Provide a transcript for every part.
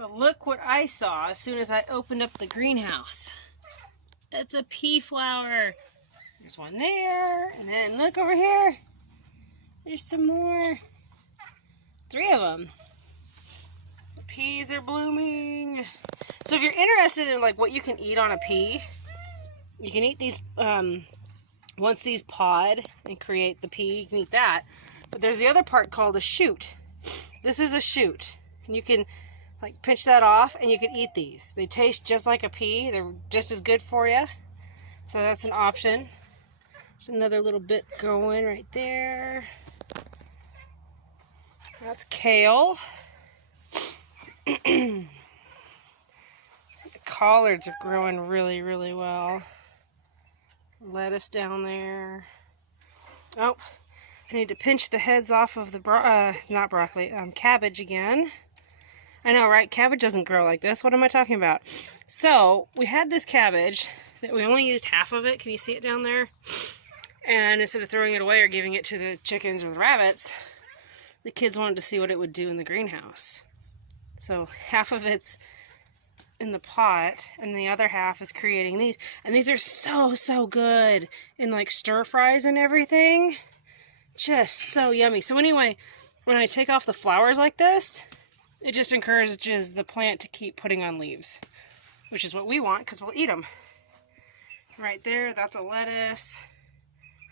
Well, look what I saw as soon as I opened up the greenhouse. That's a pea flower. There's one there, and then look over here. There's some more. 3 of them. The peas are blooming. So if you're interested in like what you can eat on a pea, you can eat these, once these pod and create the pea, you can eat that. But there's the other part called a shoot. This is a shoot, and you can like pinch that off and you can eat these. They taste just like a pea. They're just as good for you. So that's an option. There's another little bit going right there. That's kale. The collards are growing really, really well. Lettuce down there. Oh, I need to pinch the heads off of the not broccoli, cabbage again. I know, right? Cabbage doesn't grow like this. What am I talking about? So, we had this cabbage that we only used half of it. Can you see it down there? And instead of throwing it away or giving it to the chickens or the rabbits, the kids wanted to see what it would do in the greenhouse. So, half of it's in the pot, and the other half is creating these. And these are so, so good in like stir fries and everything. Just so yummy. So anyway, when I take off the flowers like this, it just encourages the plant to keep putting on leaves, which is what we want because we'll eat them. Right there, that's a lettuce.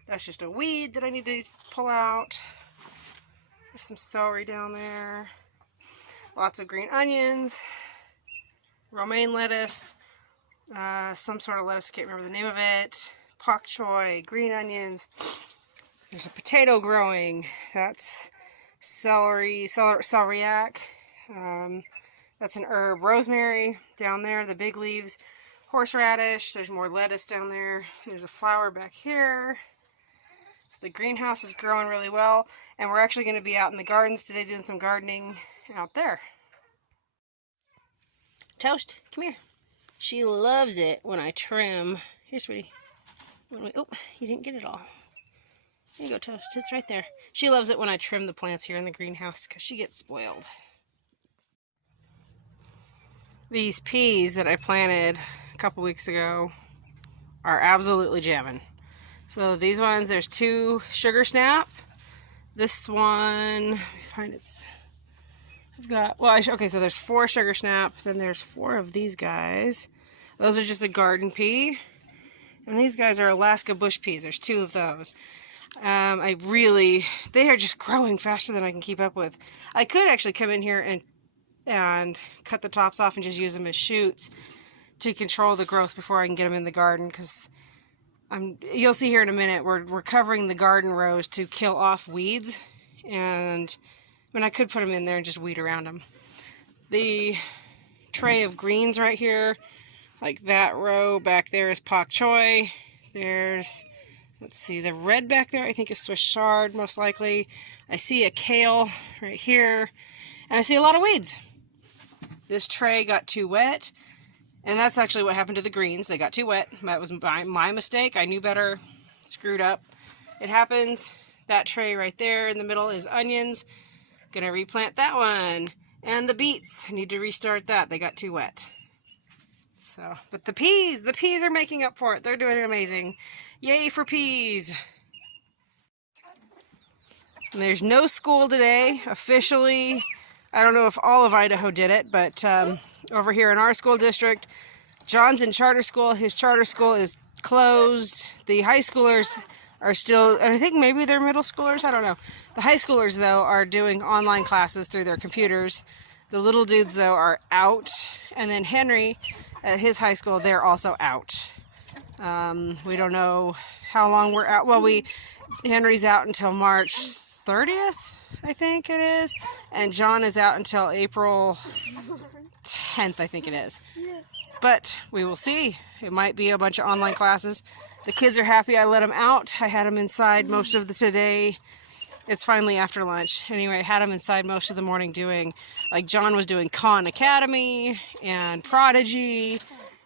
That's just a weed that I need to pull out. There's some celery down there. Lots of green onions. Romaine lettuce. Some sort of lettuce, I can't remember the name of it. Pak choy, green onions. There's a potato growing. That's celeriac. That's an herb. Rosemary down there, the big leaves. Horseradish. There's more lettuce down there. There's a flower back here. So the greenhouse is growing really well. And we're actually going to be out in the gardens today doing some gardening out there. Toast, come here. She loves it when I trim. Here, sweetie. Oh, you didn't get it all. There you go, Toast. It's right there. She loves it when I trim the plants here in the greenhouse because she gets spoiled. These peas that I planted a couple weeks ago are absolutely jamming. So these ones, there's 2 sugar snap. This one, let me find it's, I've got, well, okay, so there's 4 sugar snap. Then there's 4 of these guys. Those are just a garden pea. And these guys are Alaska bush peas. There's 2 of those. They are just growing faster than I can keep up with. I could actually come in here and cut the tops off and just use them as shoots to control the growth before I can get them in the garden, because you'll see here in a minute, we're covering the garden rows to kill off weeds, and I mean, I could put them in there and just weed around them. The tray of greens right here, like that row back there is pak choy. There's, let's see, the red back there I think is Swiss chard, most likely. I see a kale right here, and I see a lot of weeds. This tray got too wet, and that's actually what happened to the greens. They got too wet. That was my mistake. I knew better. Screwed up. It happens. That tray right there in the middle is onions. Gonna replant that one. And the beets, I need to restart that. They got too wet. So, but the peas are making up for it. They're doing amazing. Yay for peas. And there's no school today, officially. I don't know if all of Idaho did it, but over here in our school district. John's in charter school. His charter school is closed. The high schoolers are still, and I think maybe they're middle schoolers, I don't know. The high schoolers, though, are doing online classes through their computers. The little dudes, though, are out. And then Henry, at his high school, they're also out. We don't know how long we're out. Well, Henry's out until March 30th, I think it is. And John is out until April 10th, I think it is. But we will see. It might be a bunch of online classes. The kids are happy I let them out. I had them inside most of the today. It's finally after lunch. Anyway, I had them inside most of the morning doing, like John was doing Khan Academy and Prodigy.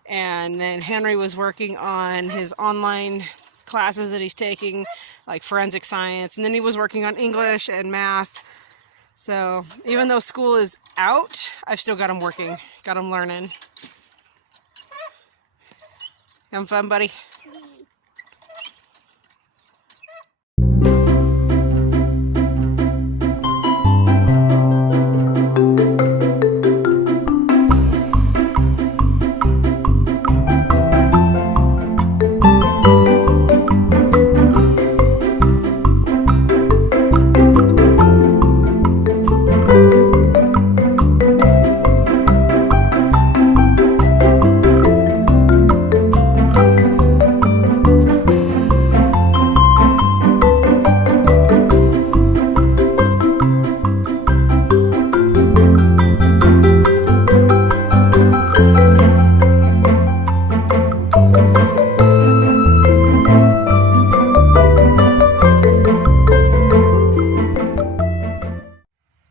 And then Henry was working on his online classes that he's taking, like forensic science. And then he was working on English and math. So even though school is out, I've still got him working, got him learning. Having fun, buddy?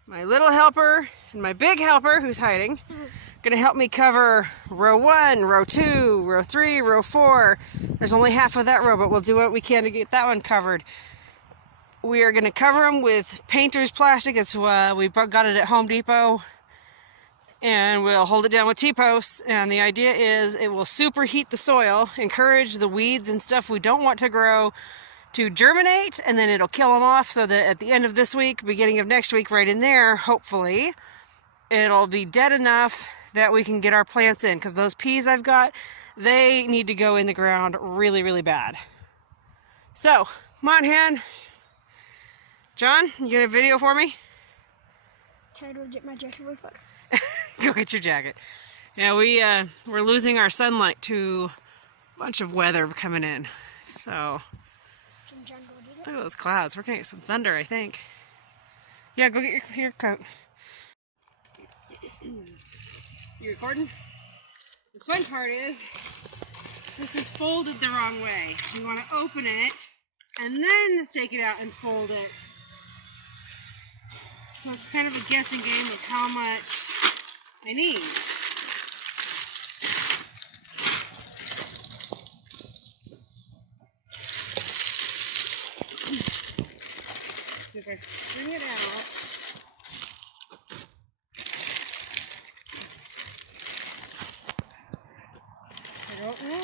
My little helper and my big helper, who's hiding, going to help me cover row 1, row 2, row 3, row 4. There's only half of that row, but we'll do what we can to get that one covered. We are going to cover them with painter's plastic. It's we got it at Home Depot, and we'll hold it down with T-posts. And the idea is it will superheat the soil, encourage the weeds and stuff we don't want to grow to germinate, and then it'll kill them off so that at the end of this week, beginning of next week, right in there, hopefully, it'll be dead enough that we can get our plants in, because those peas I've got, they need to go in the ground really, really bad. So, come on, Hen. John, you get a video for me? Can I go get my jacket real quick? Go get your jacket. Yeah, we're losing our sunlight to a bunch of weather coming in, so... Look at those clouds. We're going to get some thunder, I think. Yeah, go get your coat. You recording? The fun part is, this is folded the wrong way. You want to open it, and then take it out and fold it. So it's kind of a guessing game of how much I need. So if I bring it out, I don't know.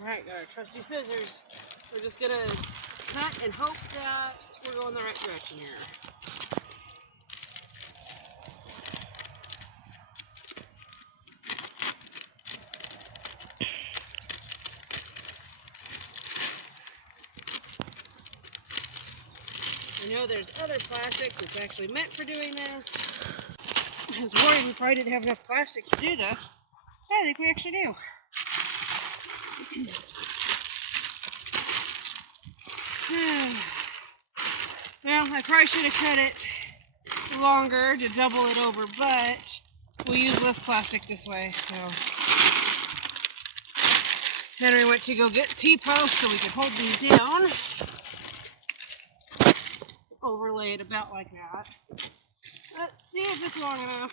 Alright, got our trusty scissors. We're just gonna cut and hope that we're going the right direction here. I know there's other plastic that's actually meant for doing this. I was worried we probably didn't have enough plastic to do this. I think we actually do. Well, I probably should have cut it longer to double it over, but we'll use less plastic this way, so. Henry went to go get T-posts so we could hold these down. Overlay it about like that. Let's see if it's long enough.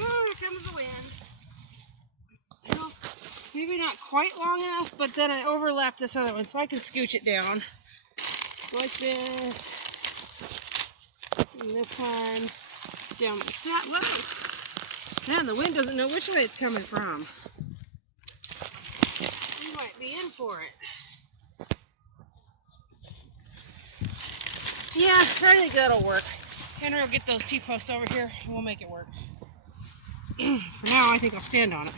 Oh, here comes the wind. Well, maybe not quite long enough, but then I overlapped this other one, so I can scooch it down. Like this. And this one. down like that. Whoa! Man, the wind doesn't know which way it's coming from. We might be in for it. Yeah, I think that'll work. Henry will get those T-posts over here and we'll make it work. For now, I think I'll stand on it.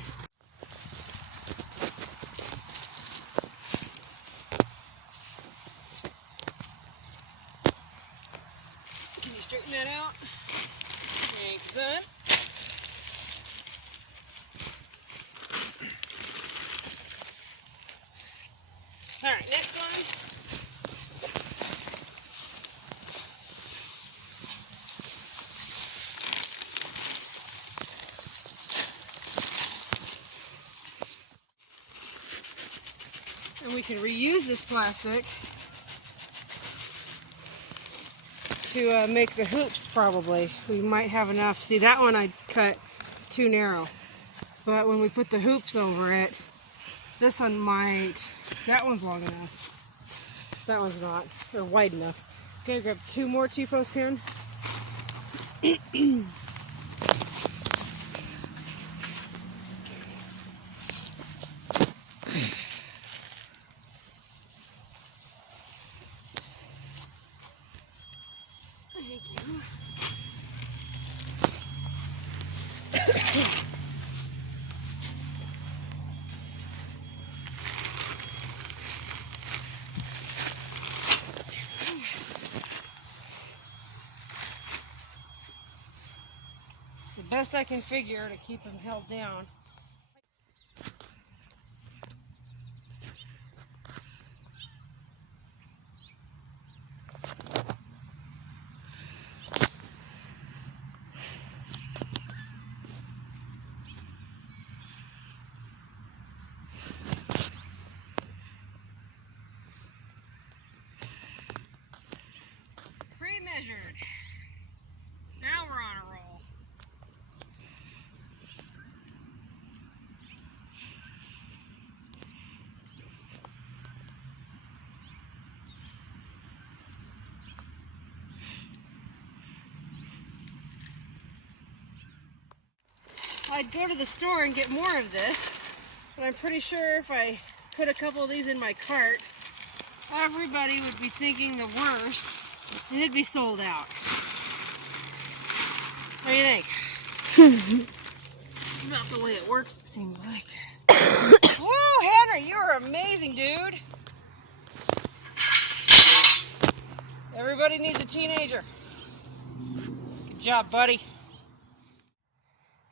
Can you straighten that out? Thanks, son. Alright, next one. And we can reuse this plastic to make the hoops probably. We might have enough. See, that one I cut too narrow. But when we put the hoops over it, this one might, that one's long enough. That one's not, or wide enough. Okay, grab 2 more T-posts here. It's the best I can figure to keep them held down. Pre-measured. Now we're on a roll. I'd go to the store and get more of this, but I'm pretty sure if I put a couple of these in my cart, everybody would be thinking the worst, and it'd be sold out. What do you think? It's about the way it works, it seems like. Woo, Henry, you are amazing, dude. Everybody needs a teenager. Good job, buddy.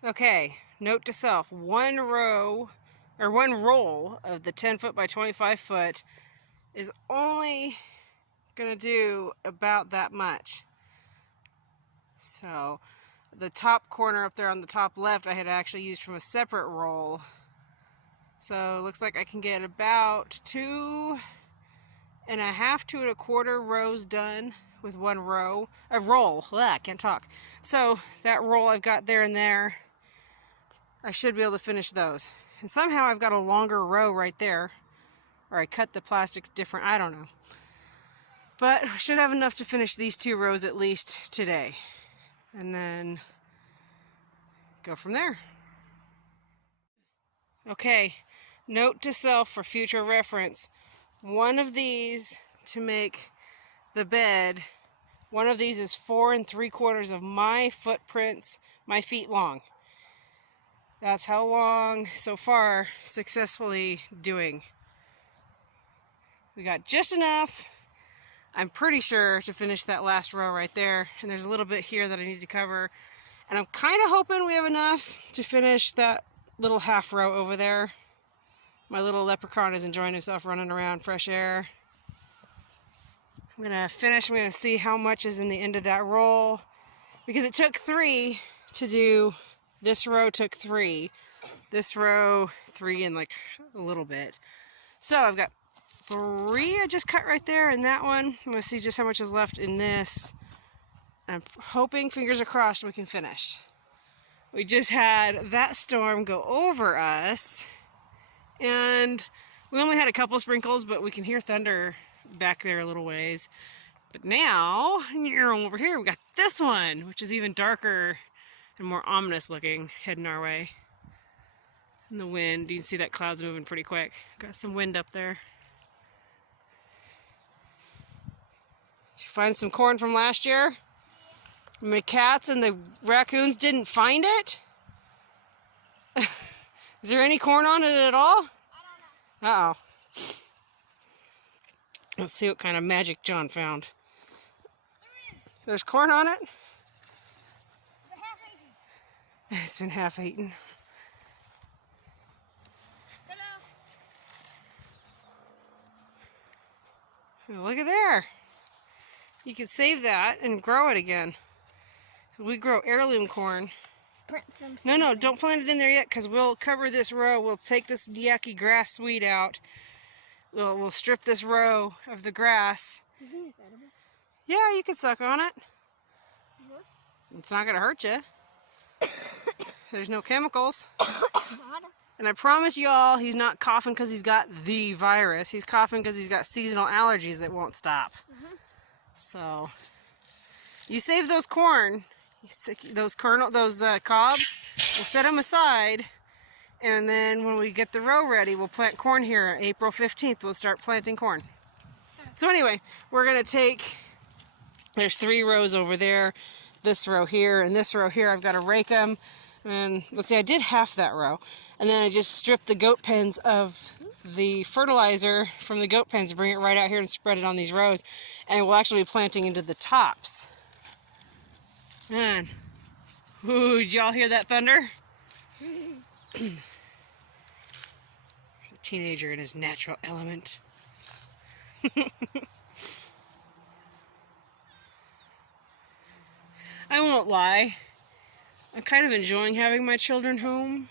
Okay, note to self, one roll of the 10 foot by 25 foot is only gonna do about that much. So the top corner up there on the top left I had actually used from a separate roll. So it looks like I can get about 2.5 to 1/4 rows done with one roll. I can't talk. So that roll I've got there and there, I should be able to finish those. And somehow I've got a longer row right there, or I cut the plastic different, I don't know. But I should have enough to finish these 2 rows at least today. And then go from there. Okay, note to self for future reference. One of these to make the bed, one of these is 4 3/4 of my footprints, my feet long. That's how long so far successfully doing. We got just enough, I'm pretty sure, to finish that last row right there. And there's a little bit here that I need to cover. And I'm kind of hoping we have enough to finish that little half row over there. My little leprechaun is enjoying himself running around, fresh air. I'm gonna finish, I'm gonna see how much is in the end of that roll. Because it took 3 to do. This row took 3. This row 3 and like a little bit. So I've got 3 I just cut right there, and that one. I'm going to see just how much is left in this. I'm hoping, fingers are crossed, we can finish. We just had that storm go over us, and we only had a couple sprinkles, but we can hear thunder back there a little ways. But now, over here, we got this one, which is even darker and more ominous looking, heading our way. And the wind, you can see that cloud's moving pretty quick. Got some wind up there. Did you find some corn from last year? And the cats and the raccoons didn't find it? Is there any corn on it at all? Uh-oh. Let's see what kind of magic John found. There's corn on it? It's been half eaten. Look at there. You can save that and grow it again. We grow heirloom corn. No, don't plant it in there yet, because we'll cover this row. We'll take this yucky grass weed out. We'll strip this row of the grass. Do you think it's edible? Yeah, you can suck on it. It's not going to hurt you. There's no chemicals. And I promise y'all, he's not coughing because he's got the virus. He's coughing because he's got seasonal allergies that won't stop. So, you save those corn, those cobs, we'll set them aside. And then when we get the row ready, we'll plant corn here. April 15th, we'll start planting corn. So anyway, we're going to take, there's 3 rows over there, this row here, and this row here. I've got to rake them. And let's see, I did half that row. And then I just stripped the goat pens of the fertilizer from the goat pens, bring it right out here and spread it on these rows. And we'll actually be planting into the tops. Man, ooh, did y'all hear that thunder? Teenager in his natural element. I won't lie. I'm kind of enjoying having my children home.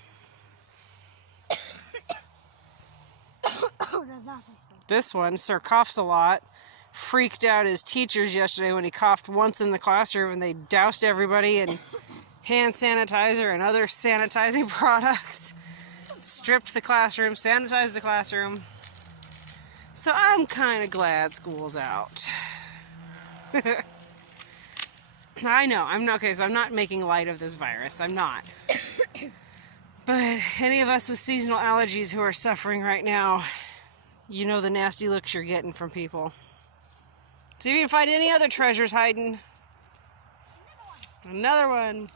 This one, Sir, coughs a lot. Freaked out his teachers yesterday when he coughed once in the classroom, and they doused everybody in hand sanitizer and other sanitizing products. Stripped the classroom, sanitized the classroom. So I'm kind of glad school's out. I know, I'm not okay, so I'm not making light of this virus. I'm not. But any of us with seasonal allergies who are suffering right now, you know the nasty looks you're getting from people. See if you can find any other treasures hiding. Another one.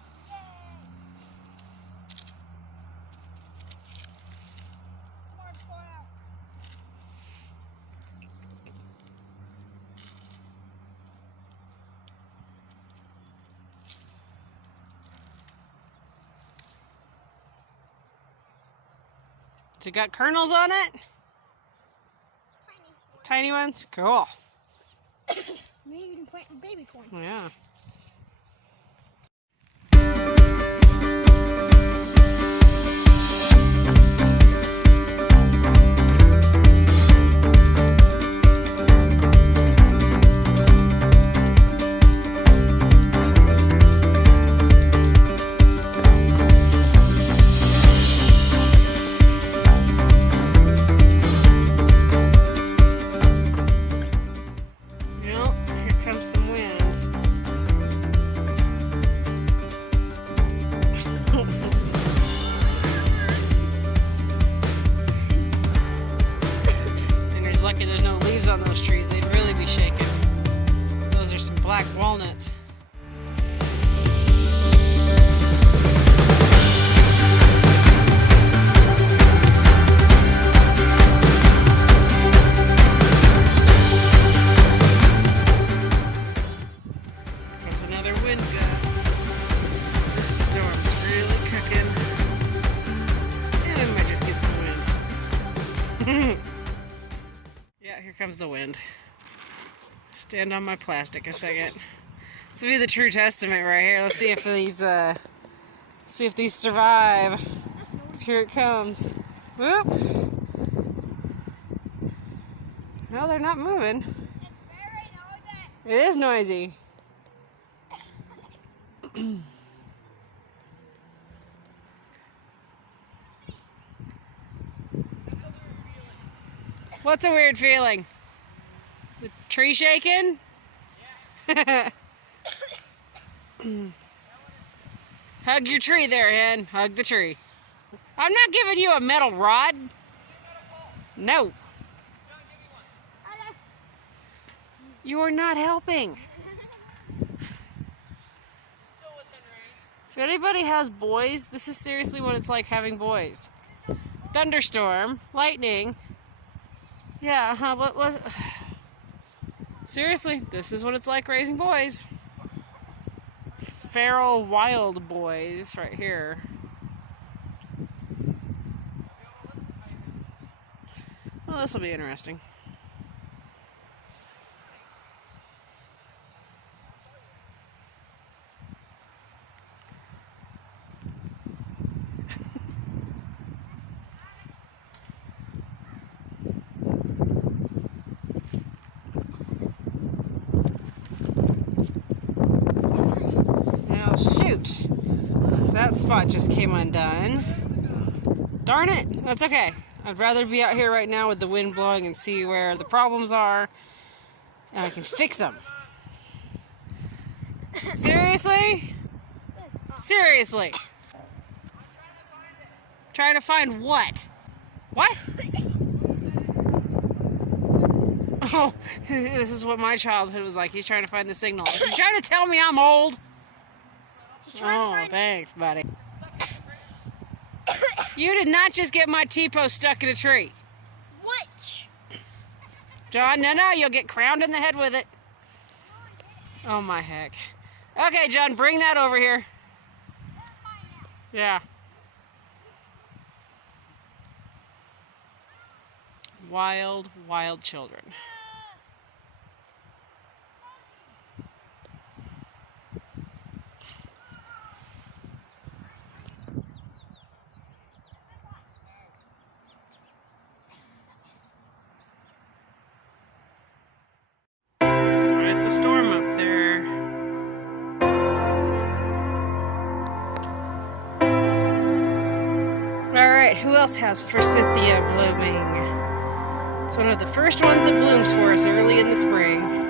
So it got kernels on it? Tiny ones? Cool. Maybe you can plant baby corn. Yeah. Some wind. And he's lucky there's no leaves on those trees. They'd really be shaking. Those are some black walnuts. Yeah, here comes the wind. Stand on my plastic a second. This will be the true testament right here. Let's see if these survive. Here it comes. Whoop. Well, they're not moving. It's very noisy. It is noisy. What's a weird feeling? The tree shaking? Yeah. Hug your tree there, hen. Hug the tree. I'm not giving you a metal rod. No. You are not helping. If anybody has boys, this is seriously what it's like having boys. Thunderstorm, lightning. Yeah, seriously, this is what it's like raising boys. Feral wild boys right here. Well, this will be interesting. Now, shoot. That spot just came undone. Darn it, that's okay. I'd rather be out here right now with the wind blowing and see where the problems are, and I can fix them. Seriously? Seriously? Trying to find what? What? Oh, this is what my childhood was like. He's trying to find the signal. Are you trying to tell me I'm old? Oh, thanks, buddy. You did not just get my T-post stuck in a tree. What? John, no, you'll get crowned in the head with it. Oh, my heck. Okay, John, bring that over here. Yeah. Wild, wild children. The storm up there. Alright, who else has forsythia blooming? It's one of the first ones that blooms for us early in the spring.